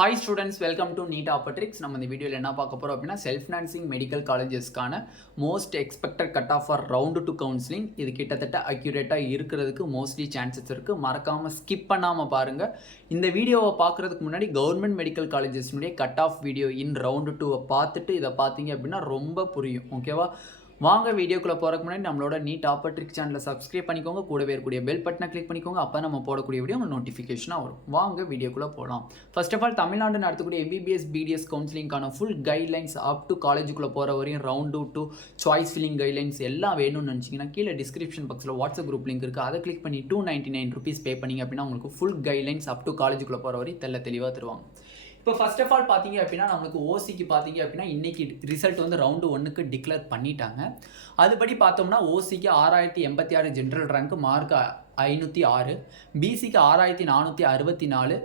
Hi students, welcome to Neet Optics. நம்ம இந்த வீடியோல என்ன பார்க்க போறோம் அப்படினா self financing medical collegesக்கான most expected cutoff for round 2 counseling. இது கிட்டத்தட்ட அக்யூரேட்டா இருக்குிறதுக்கு mostly chances இருக்கு. மறக்காம skip பண்ணாம பாருங்க. இந்த வீடியோவை பார்க்கிறதுக்கு முன்னாடி government medical colleges உடைய cutoff video in round 2 பார்த்துட்டு இத பாத்தீங்க அப்படினா ரொம்ப புரியும். ஓகேவா? வாங்க வீடியோக்குள்ள போறதுக்கு முன்னாடி நம்மளோட நீட் ஆப்பர்ட்ரிக் சேனலை சப்ஸ்கிரைப் பண்ணிக்கோங்க. கூடவே இருக்கக்கூடிய பெல் பட்டனை கிளிக் பண்ணிக்கோங்க. அப்போ நம்ம போடக்கூடிய வீடியோ உங்களுக்கு நோட்டிஃபிகேஷனாக வரும். வாங்க வீடியோக்குள்ளே போகலாம். ஃபர்ஸ்ட் ஆஃப் ஆல் தமிழ்நாடு நடத்தக்கூடிய MBBS BDS கவுன்சிலிங்கான ஃபுல் கைட்லைன்ஸ் அப் டு காலேஜுக்குள்ளே போகிற வரையும் ரவுண்ட் 2 சாய்ஸ் ஃபில்லிங் கைட்லைன்ஸ் எல்லாம் வேணும்னு நினச்சிங்கன்னா கீழே டிஸ்கிரிப்ஷன் பாக்ஸில் வாட்ஸ்அப் குரூப் லிங்க் இருக்குது. அதை கிளிக் பண்ணி $299 பே பண்ணிங்க அப்படின்னா உங்களுக்கு ஃபுல் கைட்லைன்ஸ் அப் டு காலேஜுக்குள்ளே போகிற வரையும் தெளிவாக தருவாங்க. இப்போ ஃபர்ஸ்ட் ஆஃப் ஆல் பார்த்தீங்க அப்படின்னா நம்மளுக்கு ஓசிக்கு பார்த்தீங்க அப்படின்னா இன்றைக்கி ரிசல்ட் வந்து ரவுண்டு 1க்கு டிக்ளேர் பண்ணிட்டாங்க. அதுபடி பார்த்தோம்னா ஓசிக்கு 6086 ஜென்ரல் ரேங்க் மார்க் 506, பிசிக்கு 6464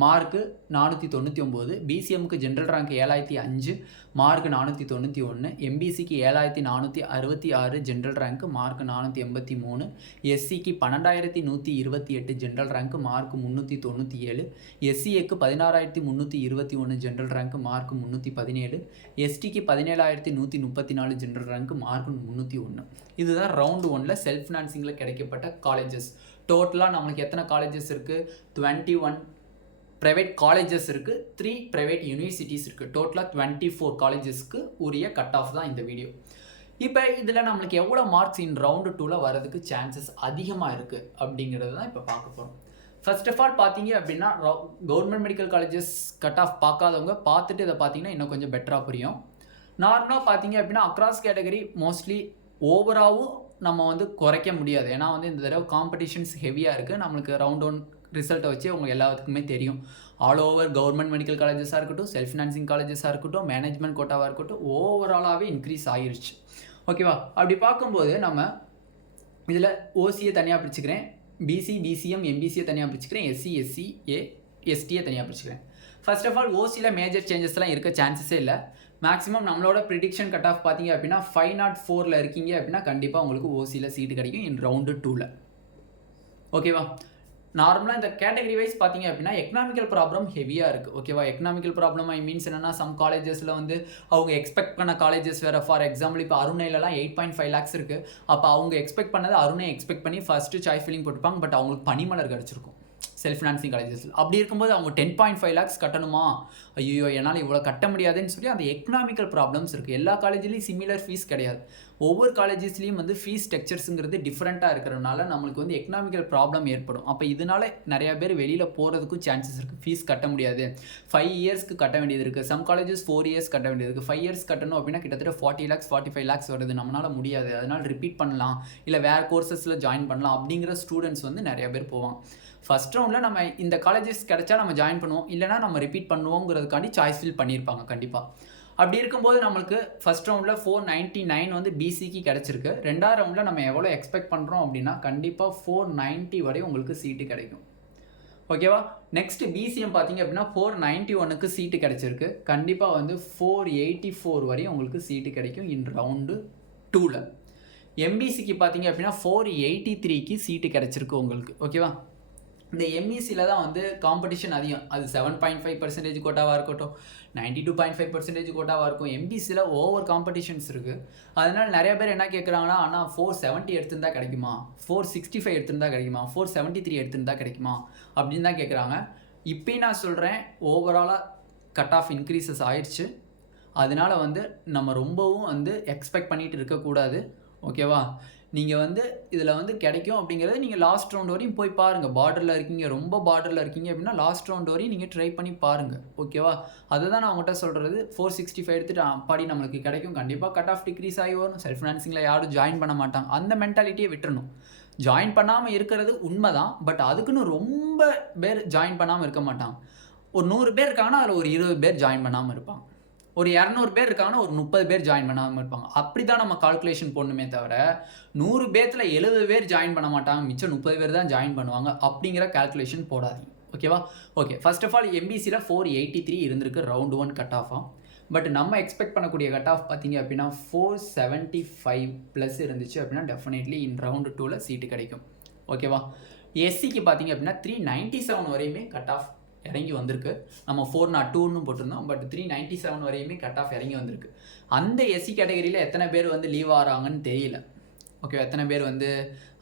மார்க்கு 499, பிசிஎம்க்கு ஜென்ரல் ரேங்க் 7005 மார்க் 491, எம்பிசிக்கு 7466 ஜென்ரல் ரேங்க் மார்க் 483, எஸ்சிக்கு 12128 ஜென்ரல் ரேங்க் மார்க் 397, எஸ்சிஏக்கு 16321 ஜென்ரல் ரேங்க் மார்க் 317, எஸ்டிக்கு 17134 ஜென்ரல் ரேங்க் மார்க் 301. இதுதான் ரவுண்ட் 1ல் செல்ஃப் ஃபினான்சிங்கில் கிடைக்கப்பட்ட காலேஜஸ். டோட்டலாக நம்மளுக்கு எத்தனை காலேஜஸ் இருக்குது? 21 ப்ரைவேட் காலேஜஸ் இருக்குது, 3 ப்ரைவேட் யூனிவர்சிட்டிஸ் இருக்குது. டோட்டலாக 24 காலேஜஸ்க்கு உரிய கட் ஆஃப் தான் இந்த வீடியோ. இப்போ இதில் நம்மளுக்கு எவ்வளோ மார்க்ஸ் இன் ரவுண்டு 2ல் வரதுக்கு சான்சஸ் அதிகமாக இருக்குது அப்படிங்கிறது தான் இப்போ பார்க்க போகிறோம். ஃபர்ஸ்ட் ஆஃப் ஆல் பார்த்தீங்க அப்படின்னா government medical colleges cut off பார்க்காதவங்க பார்த்துட்டு இதை பார்த்தீங்கன்னா இன்னும் கொஞ்சம் பெட்டராக புரியும். நார்மலாக பார்த்தீங்க அப்படின்னா அக்ராஸ் கேட்டகரி மோஸ்ட்லி ஓவராகவும் நம்ம வந்து குறைக்க முடியாது. ஏன்னா வந்து இந்த தடவை காம்படிஷன்ஸ் ஹெவியாக இருக்குது. நம்மளுக்கு ரவுண்ட் 1 ரிசல்ட்டை வச்சு உங்களுக்கு எல்லாத்துக்குமே தெரியும். ஆல் ஓவர் கவர்மெண்ட் மெடிக்கல் காலேஜஸாக இருக்கட்டும், செல்ஃப் ஃபினான்சிங் காலேஜஸாக இருக்கட்டும், மேனேஜ்மெண்ட் கோட்டாவாக இருக்கட்டும், ஓவராலாகவே இன்க்ரீஸ் ஆகிருச்சு. ஓகேவா? அப்படி பார்க்கும்போது நம்ம இதில் ஓசியை தனியாக பிரிச்சுக்கிறேன், பிசி பிசிஎம் எம்பிசியை தனியாக பிரிச்சுக்கிறேன், எஸ்சி எஸ்சிஏ எஸ்டியை தனியாக பிரிச்சுக்கிறேன். ஃபர்ஸ்ட் ஆஃப் ஆல் ஓசியில் மேஜர் சேஞ்சஸ்லாம் இருக்க சான்சஸே இல்லை. மேக்ஸிமம் நம்மளோட ப்ரிடிக்ஷன் கட் ஆஃப் பார்த்தீங்க அப்படின்னா 504 இருக்கீங்க அப்படின்னா கண்டிப்பாக உங்களுக்கு ஓசியில் சீட்டு கிடைக்கும் இன் ரவுண்டு 2ல். ஓகேவா? நார்மலாக இந்த கேட்டகரி வைஸ் பார்த்தீங்க அப்படின்னா எக்கனாமிக்கல் ப்ராப்ளம் ஹெவியாக இருக்குது. ஓகேவா? எக்கனாமிக்கல் ப்ராப்ளம் ஐ மீன்ஸ் என்னென்னா சம் காலேஜஸில் வந்து அவங்க எக்ஸ்பெக்ட் பண்ண காலேஜஸ் வேறு. ஃபார் எக்ஸாம்பிள் இப்போ அருணையிலலாம் 8.5 lakhs இருக்குது. அப்போ அவங்க எக்ஸ்பெக்ட் பண்ணது அருணை எக்ஸ்பெக்ட் பண்ணி ஃபஸ்ட்டு சாய்ஸ் ஃபில்லிங் போட்டுப்பாங்க. பட் அவங்களுக்கு பனிமலர் கிடச்சிருக்கும் செல்ஃப் ஃபினான்சிங் காலேஜஸில். அப்படி இருக்கும்போது அவங்க 10.5 lakhs கட்டணுமா? ஐயோ என்னால் இவ்வளோ கட்ட முடியாதுன்னு சொல்லி அந்த எக்கனாமிக்கல் ப்ராப்ளம்ஸ் இருக்குது. எல்லா காலேஜ்லேயும் சிமிலர் ஃபீஸ் கிடையாது. ஒவ்வொரு காலேஜஸ்லேயும் வந்து ஃபீஸ் ஸ்ட்ரக்சர்ஸுங்கிறது டிஃப்ரெண்ட்டாக இருக்கிறதுனால நம்மளுக்கு வந்து எக்கனாமிக்கல் ப்ராப்ளம் ஏற்படும். அப்போ இதனால் நிறையா பேர் வெளியில் போகிறதுக்கும் சான்சஸ் இருக்குது. ஃபீஸ் கட்ட முடியாது, 5 yearsக்கு கட்ட வேண்டியது இருக்குது. சம் காலேஜஸ் 4 years கட்ட வேண்டியது இருக்குது. 5 years கட்டணும் அப்படின்னா கிட்டத்தட்ட 40 lakhs 45 lakhs வருது. நம்மளால் முடியாது, அதனால் ரிப்பீட் பண்ணலாம், இல்லை வேறு கோர்சஸில் ஜாயின் பண்ணலாம் அப்படிங்கிற ஸ்டூடெண்ட்ஸ் வந்து நிறையா பேர் போவாங்க. ஃபஸ்ட் ரவுண்டில் நம்ம இந்த காலேஜஸ் கிடைச்சா நம்ம ஜாயின் பண்ணுவோம், இல்லைனா நம்ம ரிப்பீட் பண்ணுவோங்கிறதுக்காண்டி சாய்ஸ் ஃபில் பண்ணியிருப்பாங்க கண்டிப்பாக. அப்படி இருக்கும்போது நம்மளுக்கு ஃபஸ்ட் ரவுண்டில் 499 வந்து பிசிக்கு கிடச்சிருக்கு. ரெண்டாவது ரவுண்டில் நம்ம எவ்வளோ எக்ஸ்பெக்ட் பண்ணுறோம் அப்படின்னா கண்டிப்பாக 490 வரை உங்களுக்கு சீட்டு கிடைக்கும். ஓகேவா? நெக்ஸ்ட் பிசிஎம் பார்த்தீங்க அப்படின்னா 491க்கு சீட்டு கிடச்சிருக்கு. கண்டிப்பாக வந்து 484 வரையும் உங்களுக்கு சீட்டு கிடைக்கும் இன் ரவுண்டு 2ல். எம்பிசிக்கு பார்த்தீங்க அப்படின்னா 483க்கு சீட்டு கிடச்சிருக்கு உங்களுக்கு. ஓகேவா? இந்த எம்இசியில் தான் வந்து காம்படிஷன் அதிகம். அது 7.5% கோட்டாவாக இருக்கட்டும், 92.5% கோட்டாவாக இருக்கும். எம்பிசியில் ஓவர் காம்படிஷன்ஸ் இருக்குது. அதனால் நிறைய பேர் என்ன கேட்குறாங்கன்னா, ஆனால் 470 எடுத்துருந்தா கிடைக்குமா, 465 எடுத்துருந்தா கிடைக்குமா, 473 எடுத்துருந்தா கிடைக்குமா அப்படின்னு தான் கேட்குறாங்க. இப்போயும் நான் சொல்கிறேன், ஓவராலாக கட் ஆஃப் இன்க்ரீசஸ் ஆயிடுச்சு. அதனால் வந்து நம்ம ரொம்பவும் வந்து எக்ஸ்பெக்ட் பண்ணிகிட்டு இருக்கக்கூடாது. ஓகேவா? நீங்கள் வந்து இதில் வந்து கிடைக்கும் அப்படிங்கிறது நீங்கள் லாஸ்ட் ரவுண்ட் வரையும் போய் பாருங்கள். பார்டரில் இருக்கீங்க, ரொம்ப பார்டரில் இருக்கீங்க அப்படின்னா லாஸ்ட் ரவுண்ட் வரையும் நீங்கள் ட்ரை பண்ணி பாருங்கள். ஓகேவா? அதை தான் நான் உங்கள்கிட்ட சொல்கிறது. 465 எடுத்துகிட்டு அப்பாடி நம்மளுக்கு கிடைக்கும், கண்டிப்பாக கட் ஆஃப் டிக்ரீஸ் ஆகி வரும், செல்ஃப் ஃபினான்சிங்கில் யாரும் ஜாயின் பண்ண மாட்டாங்க, அந்த மென்டாலிட்டியை விட்டுறணும். ஜாயின் பண்ணாமல் இருக்கிறது உண்மை தான், பட் அதுக்குன்னு ரொம்ப பேர் ஜாயின் பண்ணாமல் இருக்க மாட்டாங்க. ஒரு 100 பேர் இருக்காங்கன்னா அதில் ஒரு 20 பேர் ஜாயின் பண்ணாமல் இருப்பாங்க. ஒரு 200 பேர் இருக்காங்கன்னா ஒரு 30 பேர் ஜாயின் பண்ணாமல் இருப்பாங்க. அப்படி தான் நம்ம கால்குலேஷன் போடணுமே தவிர 100 பேர்த்தில் 70 பேர் ஜாயின் பண்ண மாட்டாங்க, மிச்சம் 30 பேர் தான் ஜாயின் பண்ணுவாங்க அப்படிங்கிற கால்குலேஷன் போடாதீங்க. ஓகேவா? ஓகே, ஃபர்ஸ்ட் ஆஃப் ஆல் எம்பிசியில் 483 இருந்திருக்கு ரவுண்ட் 1 கட் ஆஃபாக. பட் நம்ம எக்ஸ்பெக்ட் பண்ணக்கூடிய கட் ஆஃப் பார்த்தீங்க அப்படின்னா 475 ப்ளஸ் இருந்துச்சு அப்படின்னா டெஃபினெட்லி இன் ரவுண்டு 2ல் சீட்டு கிடைக்கும். ஓகேவா? எஸ்சிக்கு பார்த்தீங்க அப்படின்னா 397 வரையுமே கட் ஆஃப் இறங்கி வந்திருக்கு. நம்ம 402ன்னு போட்டிருந்தோம், பட் 397 வரையுமே கட் ஆஃப் இறங்கி வந்திருக்கு. அந்த எஸ்சி கேட்டகரியில் எத்தனை பேர் வந்து லீவ் ஆகிறாங்கன்னு தெரியல. ஓகே, எத்தனை பேர் வந்து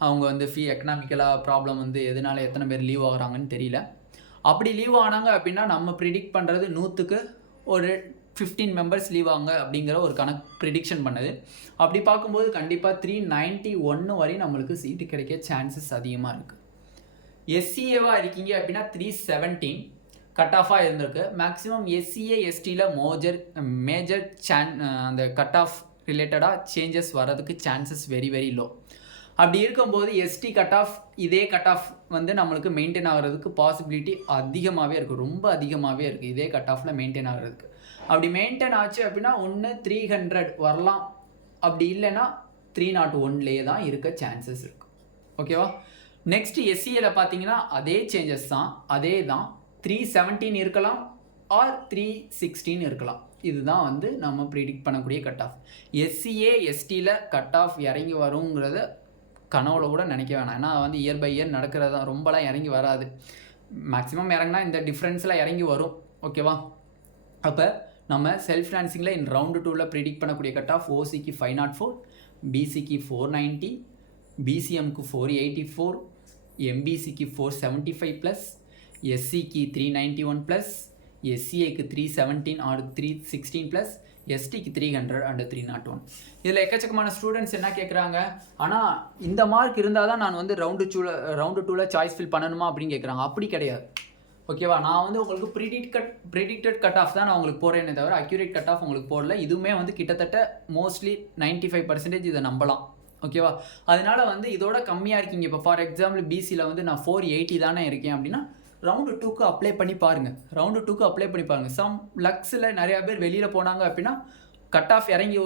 அவங்க வந்து எக்கனாமிக்கலாக ப்ராப்ளம் வந்து எதனால எத்தனை பேர் லீவ் ஆகுறாங்கன்னு தெரியல. அப்படி லீவ் ஆனாங்க அப்படின்னா நம்ம ப்ரிடிக்ட் பண்ணுறது 100க்கு ஒரு 15 மெம்பர்ஸ் லீவ் ஆகுங்க அப்படிங்கிற ஒரு ப்ரிடிக்ஷன் பண்ணது. அப்படி பார்க்கும்போது கண்டிப்பாக 391 வரை நம்மளுக்கு சீட்டு கிடைக்க சான்சஸ் அதிகமாக இருக்குது. எஸ்சிஏவாக இருக்கீங்க அப்படின்னா 317 கட் ஆஃபாக இருந்திருக்கு. மேக்ஸிமம் எஸ்சிஏ எஸ்டியில் மேஜர் அந்த கட் ஆஃப் ரிலேட்டடாக சேஞ்சஸ் வர்றதுக்கு சான்சஸ் வெரி வெரி லோ. அப்படி இருக்கும்போது எஸ்டி கட் ஆஃப் இதே கட் ஆஃப் வந்து நம்மளுக்கு மெயின்டைன் ஆகிறதுக்கு பாசிபிலிட்டி அதிகமாகவே இருக்குது, ரொம்ப அதிகமாகவே இருக்குது இதே கட் ஆஃபில் மெயின்டைன் ஆகிறதுக்கு. அப்படி மெயின்டைன் ஆச்சு அப்படின்னா ஒன்று 300 வரலாம், அப்படி இல்லைன்னா 301லேயே தான் இருக்க சான்சஸ் இருக்குது. ஓகேவா? நெக்ஸ்ட் எஸ்சிஏல பார்த்தீங்கன்னா அதே சேஞ்சஸ் தான், அதே தான் 317 இருக்கலாம் ஆர் 316 இருக்கலாம். இதுதான் வந்து நம்ம ப்ரிடிக்ட் பண்ணக்கூடிய கட் ஆஃப். எஸ்சிஏ எஸ்டியில் கட் ஆஃப் இறங்கி வருங்கிறத கனவுல கூட நினைக்க வேணாம். ஏன்னா வந்து இயர் பை இயர் நடக்கிறதா, ரொம்பலாம் இறங்கி வராது. மேக்ஸிமம் இறங்கினா இந்த டிஃப்ரென்ஸில் இறங்கி வரும். ஓகேவா? அப்போ நம்ம செல்ஃப் ஃபினான்சிங்கில் இன் ரவுண்டு 2ல் ப்ரிடிக்ட் பண்ணக்கூடிய கட் ஆஃப் ஓசிக்கு 504, பிசிக்கு 490, பிசிஎம்க்கு 484, எம்பிசிக்கு 475+, எஸ்சிக்கு 391+, எஸ்சிஏக்கு 317 ஆர் 316+, எஸ்டிக்கு 300 அண்ட் 301. இதில் எக்கச்சக்கமான ஸ்டூடெண்ட்ஸ் என்ன கேட்குறாங்க, ஆனால் இந்த மார்க் இருந்தால் தான் நான் வந்து ரவுண்டு 2ல் சாய்ஸ் ஃபில் பண்ணணுமா அப்படின்னு கேட்குறாங்க. அப்படி கிடையாது. ஓகேவா? நான் வந்து உங்களுக்கு ப்ரிடிக்டட் கட் ஆஃப் தான் நான் உங்களுக்கு போடுறேனே தவிர அக்யூரேட் கட் ஆஃப் உங்களுக்கு போடல. இதுவுமே வந்து கிட்டத்தட்ட மோஸ்ட்லி 95% இதை நம்பலாம். ஓகேவா? அதனால வந்து இதோட கம்மியாக இருக்கீங்க. இப்போ ஃபார் எக்ஸாம்பிள் பிசியில் வந்து நான் 480 தானே இருக்கேன் அப்படின்னா ரவுண்டு 2க்கு அப்ளை பண்ணி பாருங்கள். சம் லக்ஸில் நிறையா பேர் வெளியில் போனாங்க அப்படின்னா கட் ஆஃப் இறங்கி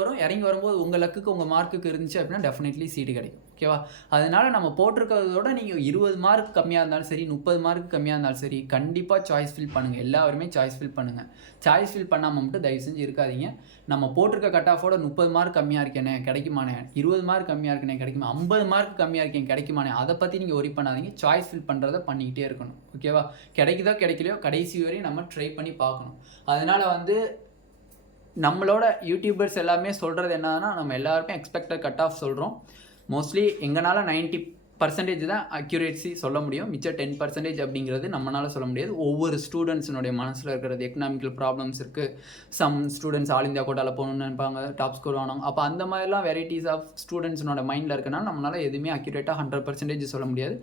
வரும்போது உங்கள் லக்குக்கு உங்கள் மார்க்குக்கு இருந்துச்சு அப்படின்னா டெஃபினெட்லி சீட்டு கிடைக்கும். ஓகேவா? அதனால் நம்ம போட்டிருக்கிறதோட நீங்கள் 20 மார்க் கம்மியாக இருந்தாலும் சரி, 30 மார்க் கம்மியாக இருந்தாலும் சரி, கண்டிப்பாக சாய்ஸ் ஃபில் பண்ணுங்கள். எல்லாருமே சாய்ஸ் ஃபில் பண்ணுங்கள். சாய்ஸ் ஃபில் பண்ணாமல் மட்டும் தயவு செஞ்சு இருக்காதீங்க. நம்ம போட்டிருக்க கட் ஆஃபோட 30 மார்க் கம்மியாக இருக்கேனே கிடைக்குமானே, 20 மார்க் கம்மியாக இருக்கேனே கிடைக்குமா, 50 மார்க் கம்மியாக இருக்கேன் கிடைக்குமானே, அதை பற்றி நீங்கள் ஒரி பண்ணாதீங்க. சாய்ஸ் ஃபில் பண்ணுறதை பண்ணிக்கிட்டே இருக்கணும். ஓகேவா? கிடைக்குதோ கிடைக்கலையோ கடைசி வரையும் நம்ம ட்ரை பண்ணி பார்க்கணும். அதனால் வந்து நம்மளோட யூடியூபர்ஸ் எல்லாமே சொல்கிறது என்னன்னா, நம்ம எல்லாருமே எக்ஸ்பெக்டட் கட் ஆஃப் சொல்கிறோம். மோஸ்ட்லி எங்களால் 90% தான் அக்யூரேசி சொல்ல முடியும். மிச்சம் 10% அப்படிங்கிறது நம்மளால் சொல்ல முடியாது. ஒவ்வொரு ஸ்டூடெண்ட்ஸினுடைய மனசில் இருக்கிறது எக்கனாமிக்கல் ப்ராப்ளம்ஸ் இருக்குது. சம் ஸ்டூடெண்ட்ஸ் ஆல் இந்தியா கோட்டாவில் போகணுன்னு நினைப்பாங்க, டாப் ஸ்கோர் வாங்க. அப்போ அந்த மாதிரிலாம் வெரைட்டிஸ் ஆஃப் ஸ்டூடெண்ட்ஸினோட மைண்டில் இருக்கனால நம்மளால் எதுவுமே அக்யூரேட்டாக 100% சொல்ல முடியாது.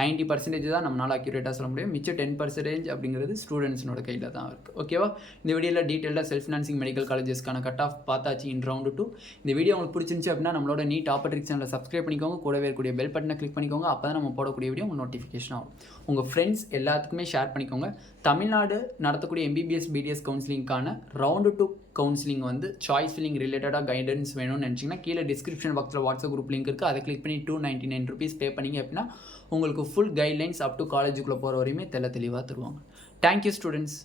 90% தான் நம்மளால் அக்யூரேட்டாக சொல்ல முடியும். மிச்சம் 10% அப்படிங்கிறது ஸ்டூடெண்ட்ஸினோட கையில் தான் இருக்குது. ஓகேவா? இந்த வீடியோவில் டீட்டெயிலாக செல்ஃப் ஃபினான்சிங் மெடிக்கல் காலேஜஸ்க்கான கட் ஆஃப் பார்த்தாச்சு இன் ரவுண்டு 2. இந்த வீடியோ உங்களுக்கு பிடிச்சிருந்துச்சு அப்படின்னா நம்மளோட நீட் ஆப்பர்ட்ரிக்ஸ் சேனலை சப்ஸ்கிரைப் பண்ணிக்கோங்க. கூடவே இருக்கக்கூடிய பெல் பட்டனை கிளிக் பண்ணிக்கோங்க. அப்போ தான் நம்ம போடக்கூடிய வீடியோ உங்கள் நோட்டிஃபிகேஷன் ஆகும். உங்கள் ஃப்ரெண்ட்ஸ் எல்லாத்துக்குமே ஷேர் பண்ணிக்கோங்க. தமிழ்நாடு நடத்தக்கூடிய MBBS BDS கவுன்சிலிங்கான ரவுண்டு 2 கவுன்சிலிங் வந்து சாய்ஸ் ஃபில்லிங் ரிலேட்டடாக கைடன்ஸ் வேணும்னு நினச்சிங்கன்னா கீழே டிஸ்கிரிப்ஷன் பாக்ஸில் வாட்ஸ்அப் குரூப் லிங்க் இருக்குது. அதை கிளிக் பண்ணி 299 rupees பே பண்ணிங்க அப்படின்னா உங்களுக்கு ஃபுல் கைட்லைன்ஸ் அப் டு காலேஜுக்குள்ளே போகிற வரையுமே தெளிவாக தருவாங்க. Thank you students.